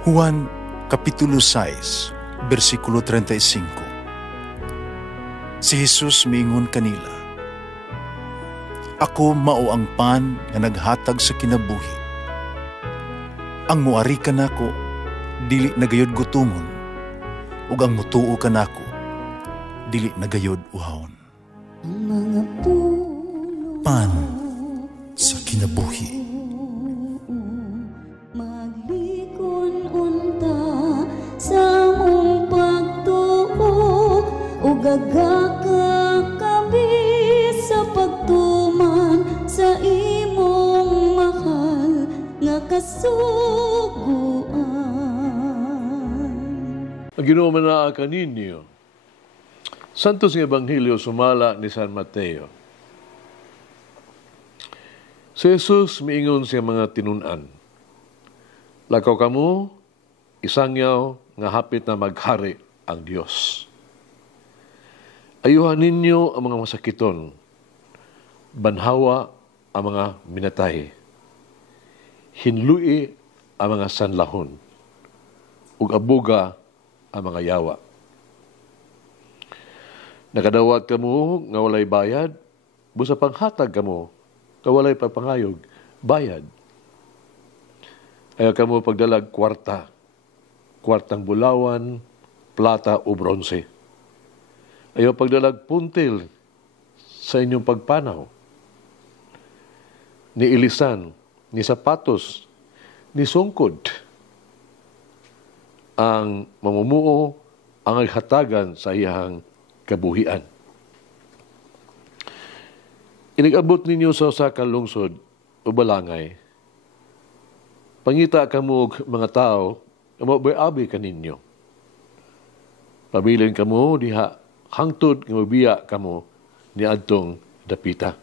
Juan Kapitulo 6, versikulo 35. Si Jesus miingon kanila, "Ako mao ang pan nga naghatag sa kinabuhi. Ang muari kanako dili nagayod gutomon, ug ang mutuo kanako dili nagayod uhawon." Pan sa kinabuhi. Gagakakabi sa pagtuman sa imong mahal nga kasuguan. Ang Ginoo manaa kaninyo. Santos nga Ebanghelyo sumala ni San Mateo. Si Jesus miingon siya mga tinunan. Lakaw kamo, isangyaw nga hapit na maghari ang Dios. Ayuhan ninyo ang mga masakiton, banhawa ang mga minatay, hinlui ang mga sanlahon, ug abuga ang mga yawa. Nakadawat kamo nga walay bayad, busa panghatag kamo nga walay pagpangayog bayad. Ayaw kamo pagdalag kwartang bulawan, plata o bronze. Ayaw pagdalag puntil sa inyong pagpanaw, ni ilisan, ni sapatos, ni sungkod. Ang mamumuo ang hatagan sa iyang kabuhian. Inigabot ninyo sa usa ka lungsod o balangay, pangita kamo mga tao na mabay-abi kaninyo. Pabilin kamo diha hangtod nga mabiya kamo ni adtong dapita.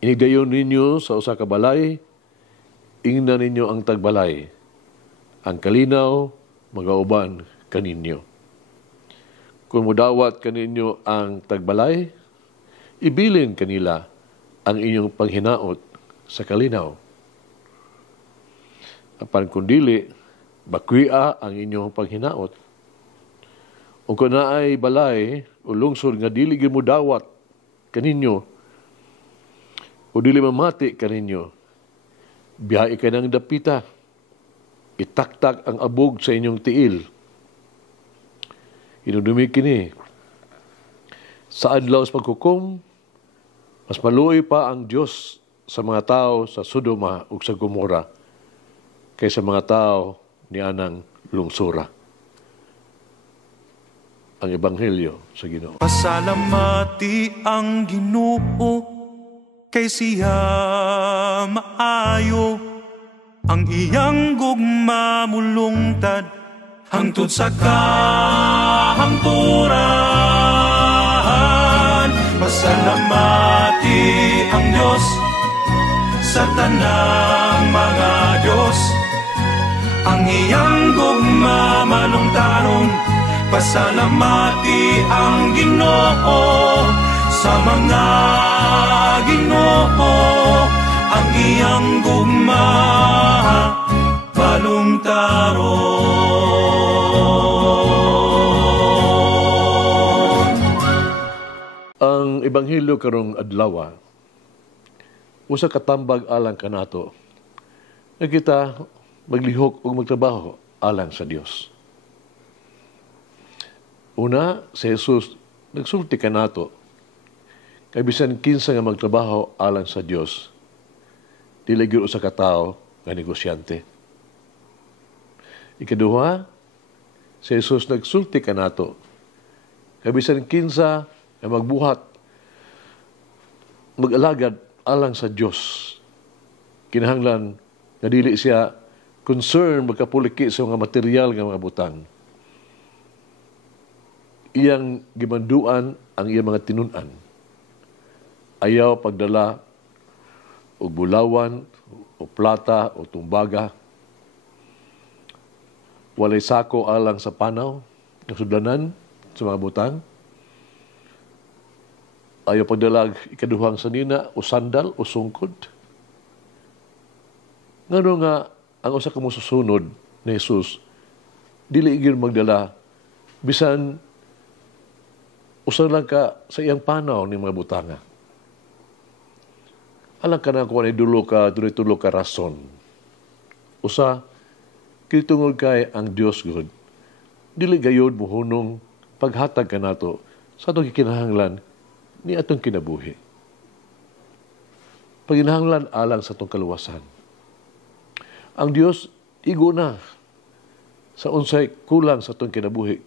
Inidayon ninyo sa usa ka balay, ingna ninyo ang tagbalay, ang kalinaw magauban kaninyo. Kung mudawat kaninyo ang tagbalay, ibilin kanila ang inyong panghinaot sa kalinaw. Apan kundili, bakwi'a ang inyong panghinaot. O kung naay balay o lungsod nga dili gimudawat kaninyo o dili mamati kaninyo, biyahe ka ng dapita, itaktak ang abog sa inyong tiil. Inudumi kini, sa adlaw sa paghukom, mas maluoy pa ang Dios sa mga tao sa Sodoma ug sa Gomora kaysa mga tao ni anang lungsura. Ang Ebanghelyo sa Ginoo. Pasalamati ang Ginoo kay siya maayo, ang iyang gugma mulungtad hangtod sa kahangturan. Pasalamati ang Dios sa tanang mga Dios, ang iyang gugma malungtaron. Pasalamati ang Ginoo sa mga Ginoo, ang iyang gugma balungtaron. Ang Ebanghelyo karong adlaw, usa ka tambag alang kanato na kita maglihok ug magtrabaho alang sa Dios. Una, si Jesus nagsulti kanato kay bisan kinsa nga magtrabaho alang sa Dios, dili gyud usa ka tawo nga negosyante. Ikaduha, si Jesus nagsulti kanato kay bisan kinsa nga magbuhat mag-alagad alang sa Dios, kinahanglan nga dili siya concern magkapuliki sa mga material nga mga butang. Iyang gimanduan ang iyang mga tinunan. Ayaw pagdala o bulawan, o plata, o tumbaga. Walay sako alang sa panaw, ng sudlanan sa mga butang. Ayaw pagdalag ikaduhang sanina, o sandal, o sungkod. Ngano nga ang usa ka mosusunod ni Jesus dili gyud magdala bisan usa lang ka sa iyang panaw ni mga butanga. Alam ka na kung ano tulo ka rason. Usa, kitungod kay ang Dios God, dili gayod muhunong paghatag ka nato sa atong kinahanglan ni atong kinabuhi. Pagkinahanglan alang sa atong kaluwasan. Ang Dios igo na sa unsay kulang sa atong kinabuhi.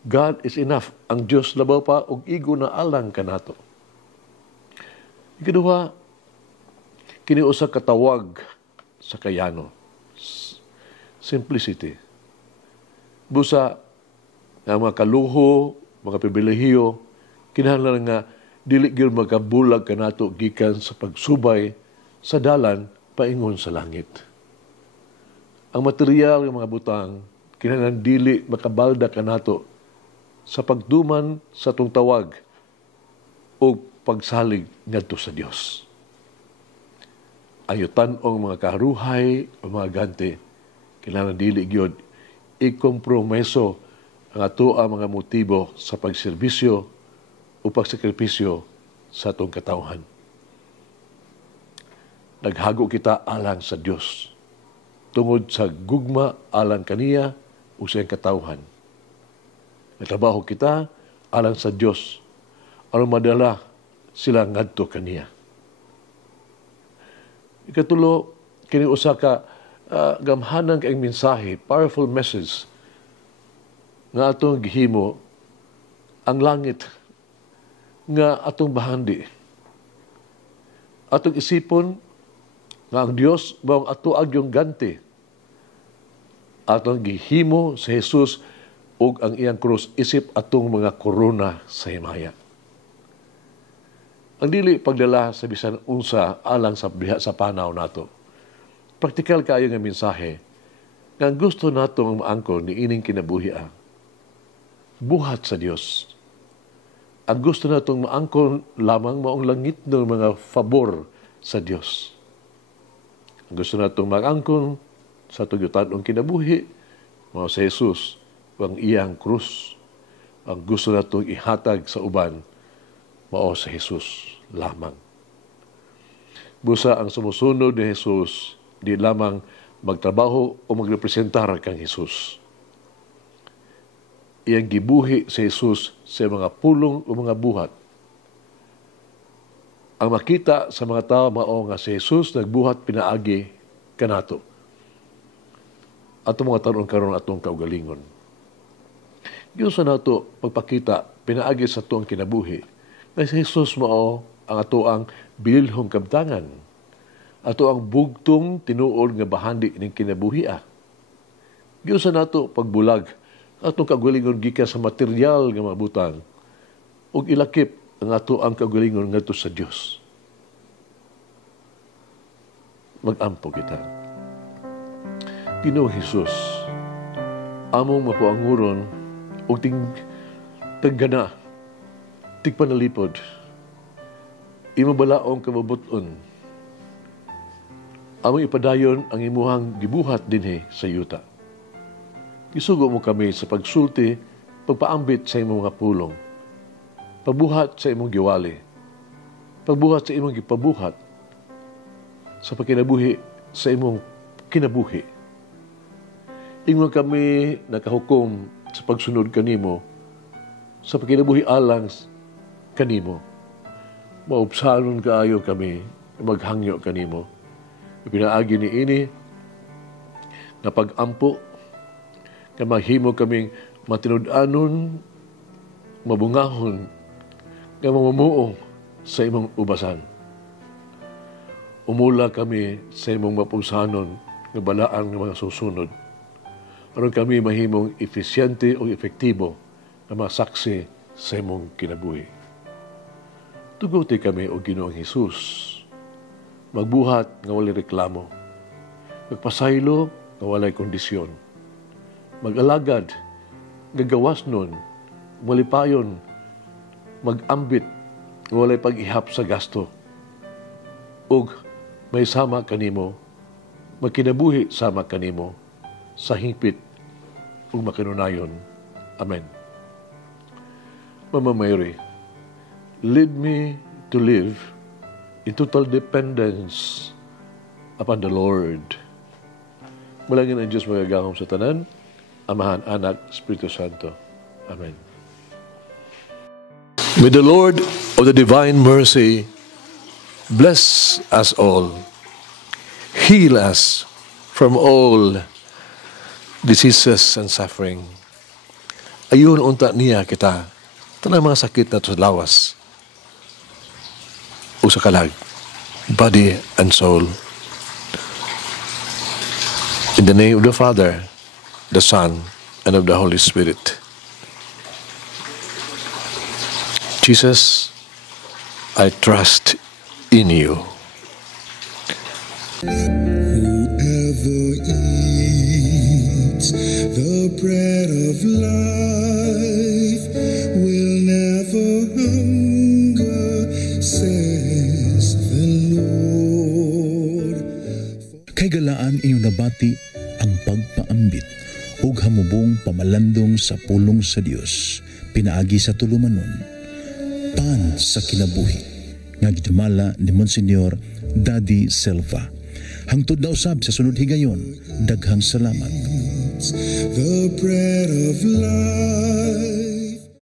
God is enough. Ang Dios labaw pa og igo na alang kanato. Ikaduha, kini usa ka tawag sa kayano. Simplicity. Busa nga mga kaluho, mga pribilehiyo, kinahanglan nga dili gyud magabulag kanato gikan sa pagsubay sa dalan paingon sa langit. Ang material ng mga butang kinahanglan dili makabalda kanato sa pagduman sa atong tawag o pagsalig ngadto sa Dios. Ayutan ang mga karuhay o mga ganti, kailangan dili gyud ikompromiso ang ato ang mga motibo sa pagserbisyo o pagsakripisyo sa atong katawhan. Naghago kita alang sa Dios tungod sa gugma alang kaniya o sa iyang katawhan. Nagtrabaho kita alang sa Dios aron madala sila ngadto kaniya. Ikatulo, kini usa ka gamhanan kay mensahe, powerful message nga atong gihimo ang langit nga atong bahandi. Atong isipon nga ang Dios mao ato agyong ganti. Atong gihimo sa Jesus ug ang iyang krus isip atong mga korona sa himaya. Ang dili pagdala sa bisan unsa alang sa biha sa panaw nato. Praktikal kaayo nga mensahe nga gusto natong maangkon ni ining kinabuhi. Buhat sa Dios. Ang gusto natong maangkon lamang maong langit ng mga favor sa Dios. Ang gusto natong maangkon sa tugyutan ng kinabuhi mao sa Jesus ang iyang krus. Ang gusto natong ihatag sa uban mao sa Jesus lamang. Busa ang sumusunod ni Jesus, di lamang magtrabaho o magrepresentar kang Jesus. Iyang gibuhi sa Jesus sa mga pulong o mga buhat. Ang makita sa mga tao mao nga si Jesus nagbuhat pinaagi kanato. Ato mga taron karon atong kaugalingon. Diyon sa nato pagpakita pinaagi sa tuang kinabuhi. Nga si Jesus mao ang ato ang bilhong kabtangan. Ato ang bugtong tinuod nga bahandi ning kinabuhi. Diyon sa nato pagbulag atong kaugalingon gikan sa material nga mabutang ug ilakip ang ato ang kaugalingon ngadto sa Dios. Mag-ampo kita. Ginoong Hesus, among mapuanguron ug taggana tigpanalipod imo balaong kababuton among ipadayon ang imuhang gibuhat dinhi sa yuta. Gisugo mo kami sa pagsulti, pagpaambit sa imong mga pulong, pagbuhat sa imong giwali, pagbuhat sa imong gipabuhat, sa pagkinabuhi sa imong kinabuhi. Ingon kami nakahukom sa pagsunod kanimo, sa pagkinabuhi alang kanimo. Maupsanon kaayo kami, maghangyo kanimo. Pinaagi ni ini, na pag-ampo, na maghimo kaming matinud-anon, mabungahon, na mamumuong sa imong ubasan. Umula kami sa imong mapungsanon ng balaan ng mga susunod. Aron kami mahimong efisyente o efektibo na masaksi sa imong kinabuhi. Tuguti kami o Ginoong Hesus. Magbuhat nga walay reklamo. Magpasaylo nga walay kondisyon. Mag-alagad, gagawas nun, malipayon, mag-ambit nga walay pag-ihap sa gasto. Ug may sama kanimo magkinabuhi sama kanimo sa hingpit ug makinunayon. Amen. Mama Mary, lead me to live in total dependence upon the Lord. Malangin ang Diyos magagahom sa tanan, Amahan, Anak, Espiritu Santo. Amen. May the Lord of the divine mercy bless us all, heal us from all diseases and suffering. Ayun unta niya kita, tanang mga sakit na to sa lawas o sa kalag, body and soul. In the name of the Father, the Son, and of the Holy Spirit. Jesus, I trust in you. Whoever eats the bread of life will never hunger, says the Lord. Kay galaan inyong nabati ang pagpaambit ug hamubong pamalandong sa pulong sa Dios pinaagi sa tulumanon pan sa kinabuhi nga gidumala ni Monsignor Daddy Silva. Hangtod na usab sa sunod higayon, daghang salamat. The bread of life